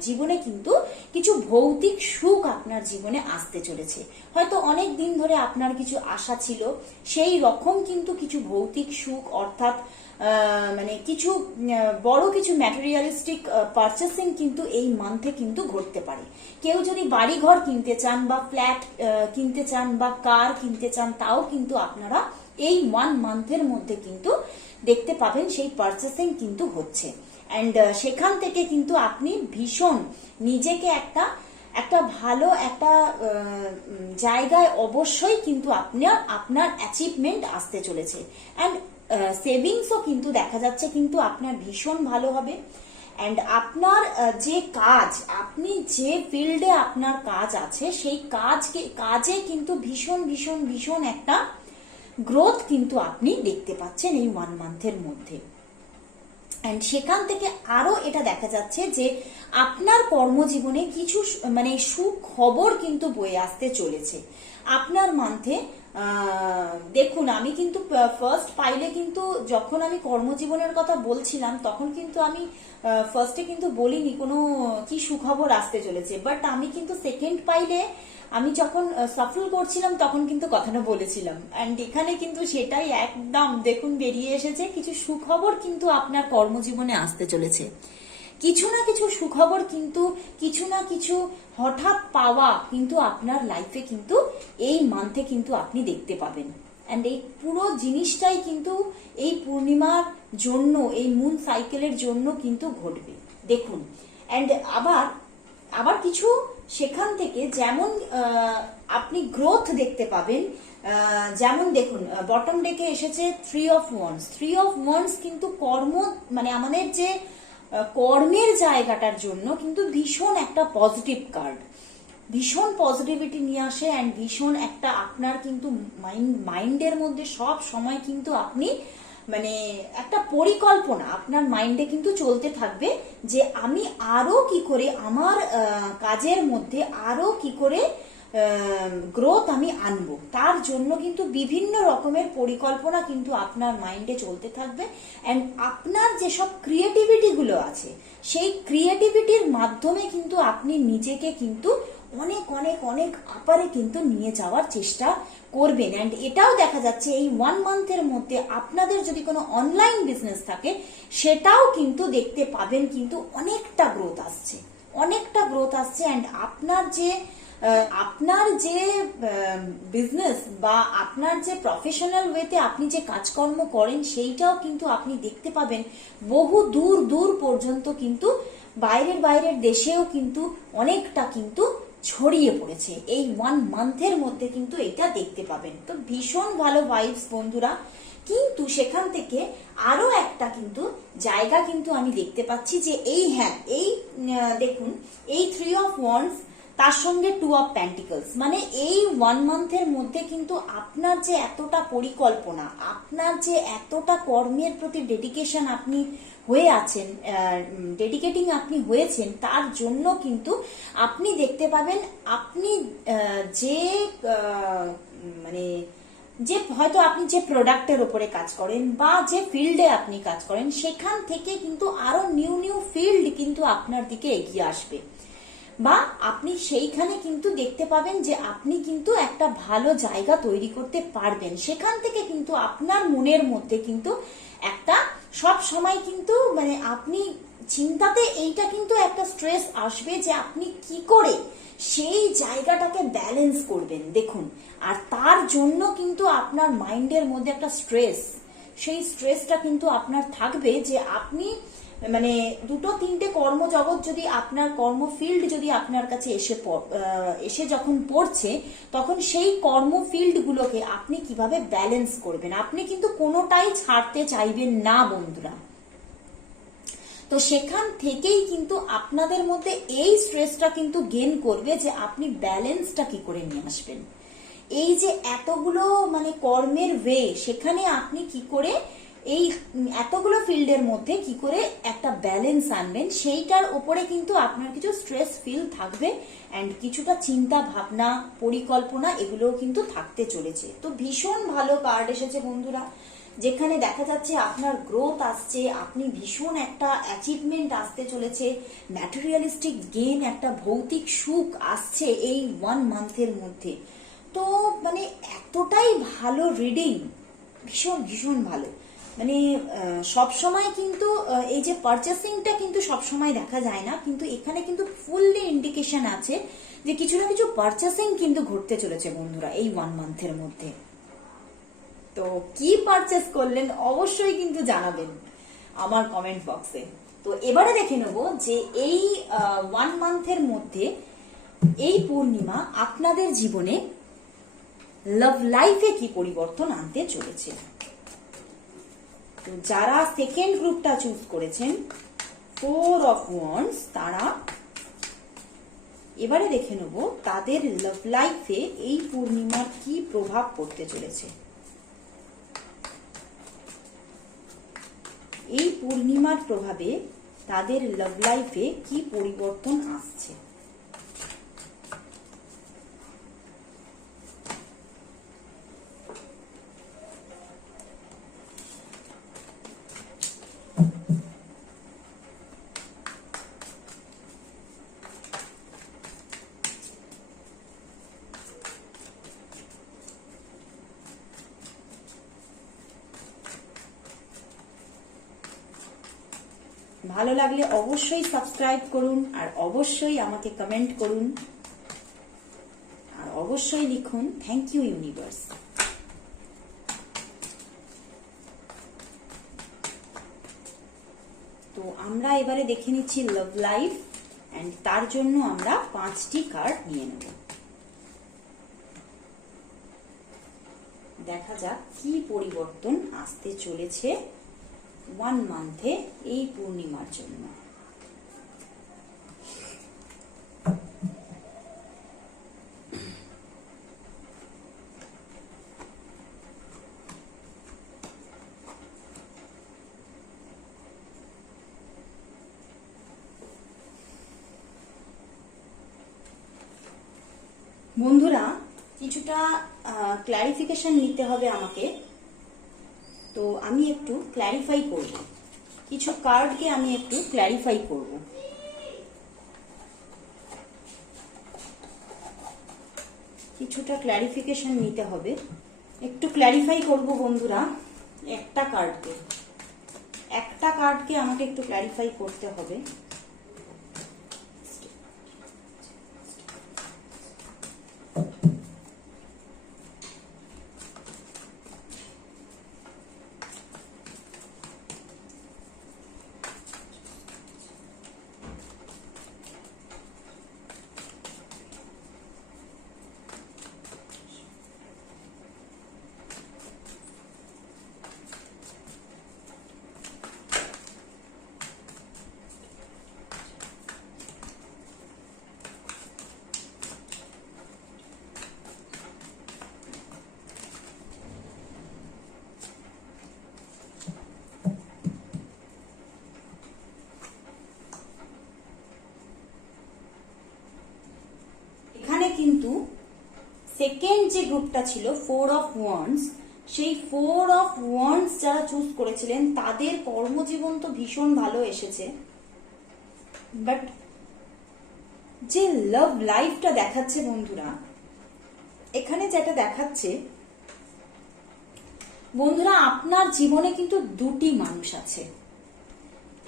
জীবনে কিন্তু কিছু ভৌতিক সুখ আপনার জীবনে আসতে চলেছে। হয়তো অনেক দিন ধরে আপনার কিছু আশা ছিল, সেই রকম কিন্তু কিছু ভৌতিক সুখ, অর্থাৎ মানে কিছু বড় কিছু ম্যাটেরিয়ালিস্টিক পারচেসিং কিন্তু এই মান্থে কিন্তু ঘটতে পারে। কেউ যদি বাড়ি ঘর কিনতে চান বা ফ্ল্যাট কিনতে চান বা কার কিনতে চান, তাও কিন্তু আপনারা এই 1 মান্থের মধ্যে কিন্তু দেখতে পাবেন সেই পারচেসিং কিন্তু হচ্ছে। অ্যান্ড সেখান থেকে কিন্তু আপনি ভীষণ নিজেকে একটা ভালো একটা জায়গায় অবশ্যই কিন্তু আপনার অ্যাচিভমেন্ট আসতে চলেছে। অ্যান্ড সেভিংসও কিন্তু দেখা যাচ্ছে কিন্তু আপনার ভীষণ ভালো হবে। অ্যান্ড আপনার যে কাজ, আপনি যে ফিল্ডে আপনার কাজ আছে, সেই কাজে কিন্তু ভীষণ ভীষণ ভীষণ একটা গ্রোথ কিন্তু আপনি দেখতে পাচ্ছেন এই 1 মান্থের মধ্যে। অ্যান্ড সেখান থেকে আরো এটা দেখা যাচ্ছে যে আপনার কর্মজীবনে কিছু মানে সুখবর কিন্তু বয়ে আসতে চলেছে আপনার মান্থে। দেখুন আমি কিন্তু ফার্স্ট পাইলে কিন্তু যখন আমি কর্মজীবনের কথা বলছিলাম, তখন কিন্তু আমি ফার্স্টে কিন্তু বলিনি কোনো কি সুখবর আসতে চলেছে, বাট আমি কিন্তু সেকেন্ড পাইলে আমি যখন সাফল করছিলাম তখন কিন্তু কথাটা বলেছিলাম। অ্যান্ড এখানে কিন্তু সেটাই একদম দেখুন বেরিয়ে এসেছে, কিছু সুখবর কিন্তু আপনার কর্মজীবনে আসতে চলেছে। কিছু না কিছু সুখবর কিন্তু কিছু না কিছু হঠাৎ পাওয়া কিন্তু আপনার লাইফে কিন্তু এই মান্থে কিন্তু আপনি দেখতে পাবেন। অ্যান্ড এই পুরো জিনিসটাই কিন্তু এই পূর্ণিমার জন্য, এই মুন সাইকেলের জন্য কিন্তু ঘটবে দেখুন। অ্যান্ড আবার কিছু সেখান থেকে যেমন আপনি গ্রোথ দেখতে পাবেন, যেমন দেখুন বটম ডেকে এসেছে 3 অফ ওয়ান্ডস। 3 অফ ওয়ান্ডস কিন্তু কর্ম মানে আমাদের যে কর্মের জায়গাটার জন্য কিন্তু ভীষণ একটা পজিটিভ কার্ড, ভীষণ পজিটিভিটি নিয়ে আসে। অ্যান্ড ভীষণ একটা আপনার কিন্তু মাইন্ডের মধ্যে সব সময় কিন্তু আপনি মানে একটা পরিকল্পনা আপনার মাইন্ডে কিন্তু চলতে থাকবে যে আমি আরো কি করে আমার কাজের মধ্যে আরো কি করে গ্রোথ আমি আনবো, তার জন্য কিন্তু বিভিন্ন রকমের পরিকল্পনা কিন্তু আপনার মাইন্ডে চলতে থাকবে। অ্যান্ড আপনার যেসব ক্রিয়েটিভিটি গুলো আছে, সেই ক্রিয়েটিভিটির মাধ্যমে কিন্তু আপনি নিজেকে কিন্তু অনেক অনেক অনেক আপারে কিন্তু নিয়ে যাওয়ার চেষ্টা করবেন। অ্যান্ড এটাও দেখা যাচ্ছে এই 1 মান্থের মধ্যে আপনাদের যদি কোনো অনলাইন বিজনেস থাকে, সেটাও কিন্তু দেখতে পাবেন কিন্তু অনেকটা গ্রোথ আসছে, অনেকটা গ্রোথ আসছে। অ্যান্ড আপনার যে বিজনেস বা আপনার যে প্রফেশনাল ওয়েতে আপনি যে কাজকর্ম করেন, সেইটাও কিন্তু আপনি দেখতে পাবেন বহু দূর দূর পর্যন্ত কিন্তু বাইরের দেশেও কিন্তু অনেকটা কিন্তু ছড়িয়ে পড়েছে এই 1 মান্থের মধ্যে কিন্তু এটা দেখতে পাবেন। তো ভীষণ ভালো ভাইবস বন্ধুরা। কিন্তু সেখান থেকে আরো একটা কিন্তু জায়গা কিন্তু আমি দেখতে পাচ্ছি যে এই দেখুন এই 3 অফ ওয়ান্ডস তার সঙ্গে 2 অফ প্যান্টিকলস, মানে এই 1 মান্থের মধ্যে কিন্তু আপনার যে এতটা পরিকল্পনা, আপনার যে এতটা কর্মের প্রতি ডেডিকেশন আপনি হয়ে আছেন, ডেডিকেটিং আপনি হয়েছেন, তার জন্য কিন্তু আপনি দেখতে পাবেন আপনি যে মানে যে হয়তো আপনি যে প্রোডাক্টের উপরে কাজ করেন বা যে ফিল্ডে আপনি কাজ করেন, সেখান থেকে কিন্তু আরো নিউ ফিল্ড কিন্তু আপনার দিকে এগিয়ে আসবে, বা আপনি সেইখানে কিন্তু দেখতে পাবেন যে আপনি কিন্তু একটা ভালো জায়গা তৈরি করতে পারবেন। সেখান থেকে কিন্তু আপনার মনের মধ্যে কিন্তু একটা সব সময় কিন্তু মানে আপনি চিন্তাতে এইটা কিন্তু একটা স্ট্রেস আসবে যে আপনি কি করে সেই জায়গাটাকে ব্যালেন্স করবেন, দেখুন। আর তার জন্য কিন্তু আপনার মাইন্ডের মধ্যে একটা স্ট্রেস, সেই স্ট্রেসটা কিন্তু আপনার থাকবে যে আপনি মানে দুটো তিনটে কর্মজগৎ যদি আপনার কর্মফিল্ড যদি আপনার কাছে এসে যখন পড়ছে, তখন সেই কর্মফিল্ডগুলোকে আপনি কিভাবে ব্যালেন্স করবেন, আপনি কিন্তু কোনোটাই ছাড়তে চাইবেন না বন্ধুরা। তো সেখান থেকেই কিন্তু আপনাদের মধ্যে এই স্ট্রেসটা কিন্তু গেইন করবে যে আপনি ব্যালেন্সটা কি করে নিয়ে আসবেন। এই যে এতগুলো মানে কর্মের ওয়ে, সেখানে আপনি কি করে এই এতগুলো ফিল্ডের মধ্যে কি করে একটা ব্যালেন্স আনবেন, সেইটার উপরে কিন্তু আপনার কিছু স্ট্রেস ফিল থাকবে অ্যান্ড কিছুটা চিন্তা ভাবনা পরিকল্পনা এগুলোও কিন্তু থাকতে চলেছে। তো ভীষণ ভালো কার্ড এসেছে বন্ধুরা, যেখানে দেখা যাচ্ছে আপনার গ্রোথ আসছে, আপনি ভীষণ একটা অ্যাচিভমেন্ট আসতে চলেছে, ম্যাটেরিয়ালিস্টিক গেইন, একটা ভৌতিক সুখ আসছে এই 1 মান্থের মধ্যে। তো মানে এতটাই ভালো রিডিং, ভীষণ ভীষণ ভালো। মানে সব সময় কিন্তু এই যে পারচেসিংটা কিন্তু সব সময় দেখা যায় না, কিন্তু এখানে কিন্তু ফুললি ইন্ডিকেশন আছে যে কিছু না কিছু পারচেসিং কিন্তু ঘটতে চলেছে বন্ধুরা এই 1 মান্থের মধ্যে। তো কি পারচেস করলেন অবশ্যই কিন্তু জানাবেন আমার কমেন্ট বক্সে। তো এবারে দেখে নেব যে এই 1 মান্থের মধ্যে এই পূর্ণিমা আপনাদের জীবনে লাভ লাইফে কি পরিবর্তন আনতে চলেছে। তো যারা সেকেন্ড গ্রুপটা চুজ করেছেন 4 অফ ওয়ান্ডস, তারা এবারে দেখে নেব তাদের লাভ লাইফে এই পূর্ণিমার কি প্রভাব পড়তে চলেছে। এই পূর্ণিমার প্রভাবে তাদের লাভ লাইফে কি পরিবর্তন আসছে। ভালো লাগলে অবশ্যই সাবস্ক্রাইব করুন, আর অবশ্যই আমাকে কমেন্ট করুন, আর অবশ্যই লিখুন থ্যাংক ইউ ইউনিভার্স। তো আমরা এবারে দেখে নিচ্ছি লাভ লাইফ, এন্ড তার জন্য আমরা 5টি কার্ড নিয়ে নেব। দেখা যাক কি পরিবর্তন আসতে চলেছে 1 মান্থে এই পূর্ণিমার জন্য। বন্ধুরা কিছুটা ক্ল্যারিফিকেশন নিতে হবে আমাকে, তো আমি একটু ক্ল্যারিফাই করব, কিছু কার্ডকে আমি একটু ক্ল্যারিফাই করব। কিছুটা ক্ল্যারিফিকেশন নিতে হবে, একটু ক্ল্যারিফাই করব বন্ধুরা। একটা কার্ডকে আমাকে একটু ক্ল্যারিফাই করতে হবে। কিন্তু সেকেন্ড যে গ্রুপটা ছিল 4 অফ ওয়ান্ডস, সেই 4 অফ ওয়ান্ডস যারা চুজ করেছিলেন তাদের কর্মজীবন তো ভীষণ ভালো এসেছে, বাট যে লাভ লাইফটা দেখাচ্ছে বন্ধুরা, এখানে যেটা দেখাচ্ছে বন্ধুরা, আপনার জীবনে কিন্তু দুটি মানুষ আছে।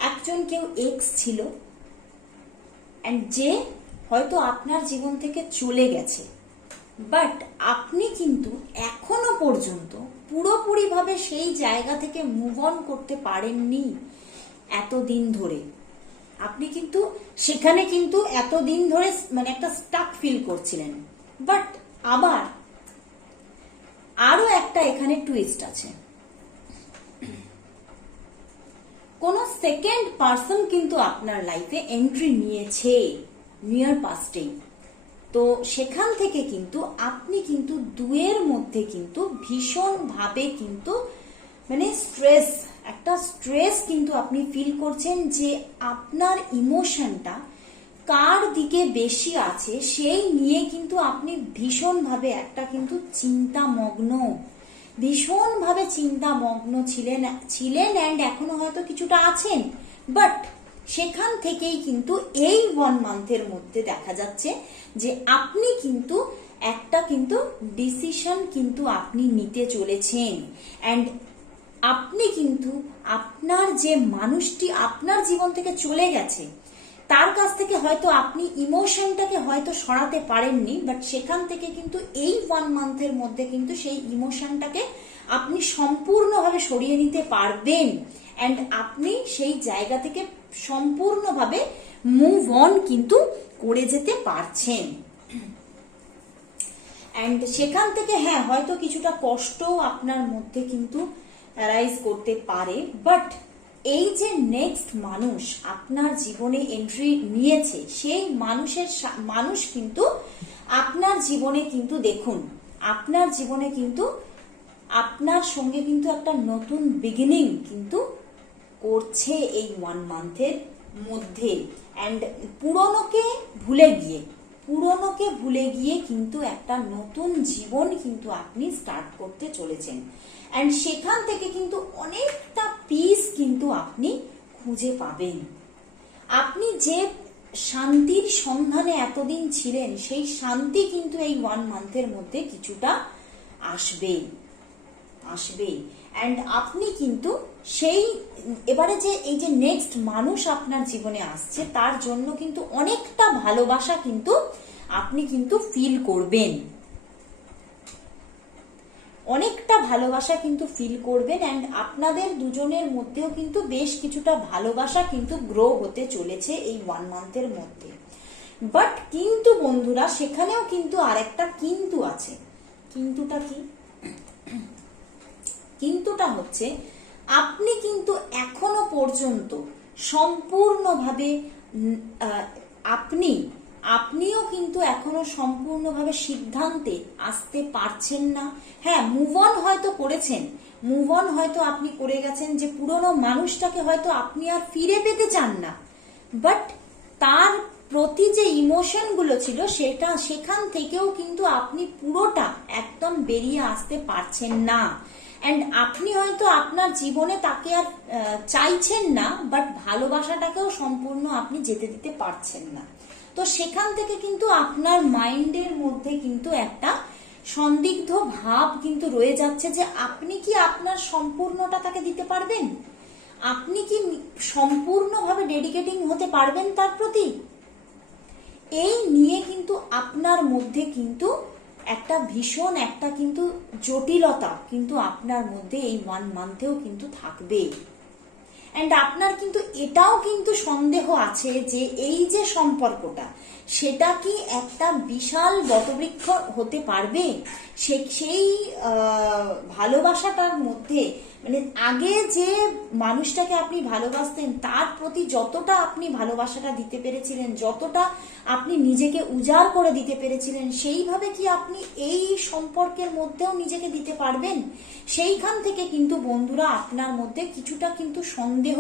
একজন কেউ এক্স ছিল, এন্ড যে হয়তো আপনার জীবন থেকে চলে গেছে, বাট আপনি কিন্তু এখনো পর্যন্ত পুরোপুরিভাবে সেই জায়গা থেকে মুভ অন করতে পারেননি। এতদিন ধরে আপনি কিন্তু সেখানে কিন্তু এতদিন ধরে মানে একটা স্টাক ফিল করছিলেন। বাট আবার আরো একটা এখানে টুইস্ট আছে, কোন সেকেন্ড পার্সন কিন্তু আপনার লাইফে এন্ট্রি নিয়েছে নিয়ার পাস্টেই। তো সেখান থেকে কিন্তু আপনি কিন্তু দুয়ের মধ্যে কিন্তু ভীষণ ভাবে কিন্তু মানে একটা স্ট্রেস কিন্তু আপনি ফিল করছেন যে আপনার ইমোশনটা কার দিকে বেশি আছে সেই নিয়ে কিন্তু আপনি ভীষণভাবে একটা কিন্তু ভীষণভাবে চিন্তামগ্ন ছিলেন অ্যান্ড এখনো হয়তো কিছুটা আছেন। বাট সেখান থেকেই কিন্তু এই 1 মান্থের মধ্যে দেখা যাচ্ছে যে আপনি কিন্তু একটা কিন্তু ডিসিশন কিন্তু আপনি নিতে চলেছেন। অ্যান্ড আপনি কিন্তু আপনার যে মানুষটি আপনার জীবন থেকে চলে গেছে তার কাছ থেকে হয়তো আপনি ইমোশনটাকে হয়তো সরাতে পারেননি, বাট সেখান থেকে কিন্তু এই 1 মান্থের মধ্যে কিন্তু সেই ইমোশনটাকে আপনি সম্পূর্ণভাবে সরিয়ে নিতে পারবেন অ্যান্ড আপনি সেই জায়গা থেকে সম্পূর্ণভাবে মুভ অন কিন্তু করে যেতে পারছেন। অ্যান্ড সেখান থেকে হ্যাঁ হয়তো কিছুটা কষ্ট আপনার মধ্যে কিন্তু অ্যারাইজ করতে পারে, বাট এই যে নেক্সট মানুষ আপনার জীবনে এন্ট্রি নিয়েছে সেই মানুষ কিন্তু আপনার জীবনে কিন্তু দেখুন আপনার জীবনে কিন্তু আপনার সঙ্গে কিন্তু একটা নতুন বিগিনিং কিন্তু করছে এই 1 মান্থের মধ্যে। অ্যান্ড পুরনোকে ভুলে গিয়ে কিন্তু একটা নতুন জীবন কিন্তু আপনি স্টার্ট করতে চলেছেন। অ্যান্ড সেখান থেকে কিন্তু অনেকটা পিস কিন্তু আপনি খুঁজে পাবেন। আপনি যে শান্তির সন্ধানে এতদিন ছিলেন সেই শান্তি কিন্তু এই 1 মান্থের মধ্যে কিছুটা আসবে। অ্যান্ড আপনি কিন্তু সেই এবারে যে এই যে নেক্সট মানুষ আপনার জীবনে আসছে তার জন্য কিন্তু অনেকটা ভালোবাসা কিন্তু আপনি কিন্তু ফিল করবেন, অ্যান্ড আপনাদের দুজনের মধ্যেও কিন্তু বেশ কিছুটা ভালোবাসা কিন্তু গ্রো হতে চলেছে এই 1 মান্থের মধ্যে। বাট কিন্তু বন্ধুরা সেখানেও কিন্তু আরেকটা কিন্তু আছে। কিন্তুটা কি? কিন্তুটা হচ্ছে আপনি কিন্তু এখনো পর্যন্ত সম্পূর্ণভাবে আপনিও কিন্তু এখনো সম্পূর্ণভাবে সিদ্ধান্তে আসতে পারছেন না। হ্যাঁ, মুভ অন হয়তো আপনি করে গেছেন, যে পুরনো মানুষটাকে হয়তো আপনি আর ফিরে পেতে চান না, বাট তার প্রতি যে ইমোশন গুলো ছিল সেখান থেকেও কিন্তু আপনি পুরোটা একদম বেরিয়ে আসতে পারছেন না। অ্যান্ড আপনি হয়তো আপনার জীবনে তাকে আর চাইছেন না, বাট ভালোবাসাটাকেও সম্পূর্ণ আপনি যেতে দিতে পারছেন না। তো সেখান থেকে কিন্তু আপনার মাইন্ডের মধ্যে কিন্তু একটা সন্দিগ্ধ ভাব কিন্তু রয়ে যাচ্ছে যে আপনি কি আপনার সম্পূর্ণটা তাকে দিতে পারবেন, আপনি কি সম্পূর্ণভাবে ডেডিকেটিং হতে পারবেন তার প্রতি। এই নিয়ে কিন্তু আপনার মধ্যে কিন্তু একটা ভীষণ একটা কিন্তু জটিলতা কিন্তু আপনার মধ্যে এই 1 মান্থেও কিন্তু থাকবে। অ্যান্ড আপনার কিন্তু এটাও কিন্তু সন্দেহ আছে যে এই যে সম্পর্কটা সেটা কি একটা বিশাল বটবৃক্ষ হতে পারবে। সেই ভালোবাসাটার মধ্যে মানে আগে যে মানুষটাকে আপনি ভালোবাসতেন তার প্রতি যতটা আপনি ভালোবাসাটা দিতে পেরেছিলেন, যতটা আপনি নিজেকে উজাড় করে দিতে পেরেছিলেন, সেইভাবে কি আপনি এই সম্পর্কের মধ্যেও নিজেকে দিতে পারবেন। সেইখান থেকে কিন্তু বন্ধুরা আপনার মধ্যে কিছুটা কিন্তু সন্দেহ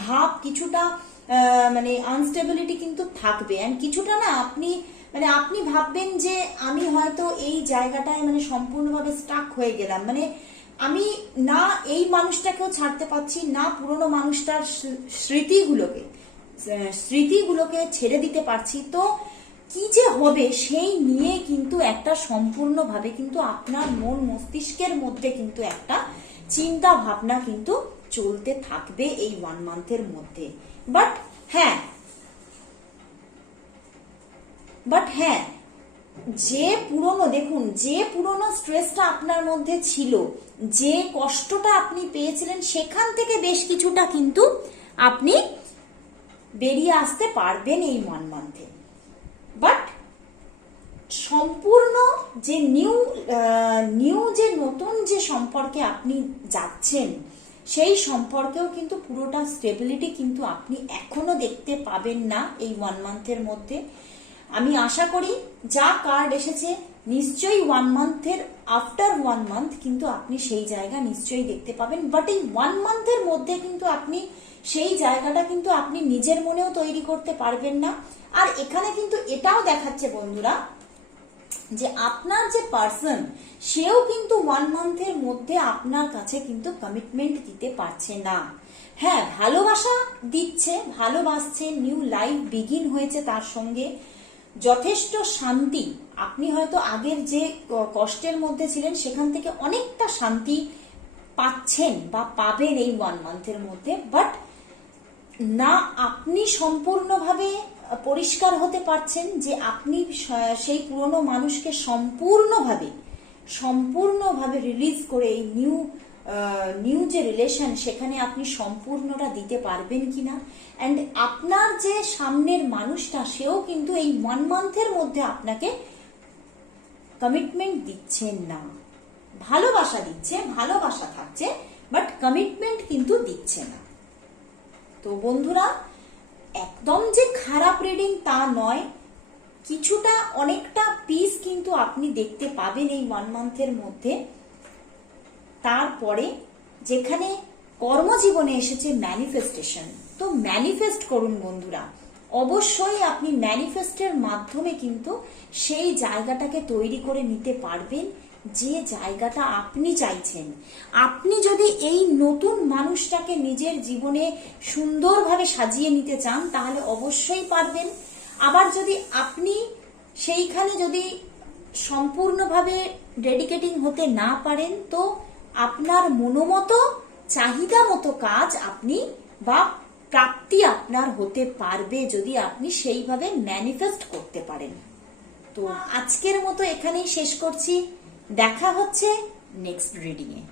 ভাব, কিছুটা মানে আনস্টেবিলিটি কিন্তু থাকবে। অ্যান্ড কিছুটা না আপনি ভাববেন যে আমি হয়তো এই জায়গাটায় মানে সম্পূর্ণভাবে স্টাক হয়ে গেলাম, মানে আমি না এই মানুষটাকেও ছাড়তে পারছি না পুরনো মানুষটার স্মৃতিগুলোকে ছেড়ে দিতে পারছি। তো কি যে হবে সেই নিয়ে কিন্তু একটা সম্পূর্ণভাবে কিন্তু আপনার মন মস্তিষ্কের মধ্যে কিন্তু একটা চিন্তা ভাবনা কিন্তু চলতে থাকবে এই 1 মান্থের মধ্যে। বাট হ্যাঁ, যে পুরনো, দেখুন, যে পুরনো স্ট্রেসটা আপনার মধ্যে ছিল, যে কষ্টটা আপনি পেয়েছিলেন, সেখান থেকে বেশ কিছুটা কিন্তু আপনি বেরিয়ে আসতে পারবেন এই 1 মান্থে। বাট সম্পূর্ণ যে নিউ যে নতুন যে সম্পর্কে আপনি যাচ্ছেন, সেই সম্পর্কেও কিন্তু পুরোটা স্টেবিলিটি কিন্তু আপনি এখনো দেখতে পাবেন না এই 1 মান্থের মধ্যে। আমি আশা করি যা কার্ড এসেছে নিশ্চয়ই 1 মান্থের আফটার 1 মান্থ কিন্তু আপনি সেই জায়গা নিশ্চয়ই দেখতে পাবেন। বাট এই 1 মান্থের মধ্যে কিন্তু আপনি সেই জায়গাটা কিন্তু আপনি নিজের মনেও তৈরি করতে পারবেন না। আর এখানে কিন্তু এটাও দেখাচ্ছে বন্ধুরা যে আপনার যে পার্সন, সেও কিন্তু 1 মান্থের মধ্যে আপনার কাছে কিন্তু কমিটমেন্ট দিতে পারছে না। হ্যাঁ, ভালোবাসা দিচ্ছে, ভালোবাসছে, নিউ লাইফ বিগিন হয়েছে তার সঙ্গে, যথেষ্ট শান্তি। আপনি হয়তো আগের যে কষ্টের মধ্যে ছিলেন সেখান থেকে অনেকটা শান্তি পাচ্ছেন বা পাবেন এই 1 মান্থের মধ্যে। বাট না আপনি সম্পূর্ণভাবে পরিষ্কার হতে পারছেন যে আপনি সেই পুরনো মানুষকে সম্পূর্ণভাবে রিলিজ করে এই নিউ যে রিলেশন, সেখানে আপনি সম্পূর্ণটা দিতে পারবেন কিনা। অ্যান্ড আপনার যে সামনের মানুষটা, সেও কিন্তু এই 1 মান্থের মধ্যে আপনাকে কমিটমেন্ট দিচ্ছেন না। ভালোবাসা দিচ্ছে, ভালোবাসা থাকছে, বাট কমিটমেন্ট কিন্তু দিচ্ছে না। তো বন্ধুরা, একদম যে খারাপ রিডিং তা নয়, কিছুটা অনেকটা পিস কিন্তু আপনি দেখতে পাবেন এই 1 মান্থের মধ্যে। তারপরে যেখানে কর্মজীবনে এসেছে ম্যানিফেস্টেশন, তো ম্যানিফেস্ট করুন বন্ধুরা। অবশ্যই আপনি ম্যানিফেস্টের মাধ্যমে কিন্তু সেই জায়গাটাকে তৈরি করে নিতে পারবেন যে জায়গাটা আপনি চাইছেন। আপনি যদি এই নতুন মানুষটাকে নিজের জীবনে সুন্দরভাবে সাজিয়ে নিতে চান, তাহলে অবশ্যই পারবেন। আবার যদি আপনি সেইখানে যদি সম্পূর্ণভাবে ডেডিকেটিং হতে না পারেন, তো আপনার মনোমতো, চাহিদা মতো কাজ আপনি বা প্রাপ্তি আপনার হতে পারবে যদি আপনি সেইভাবে ম্যানিফেস্ট করতে পারেন। তো আজকের মতো এখানেই শেষ করছি। দেখা হচ্ছে নেক্সট রিডিংয়ে।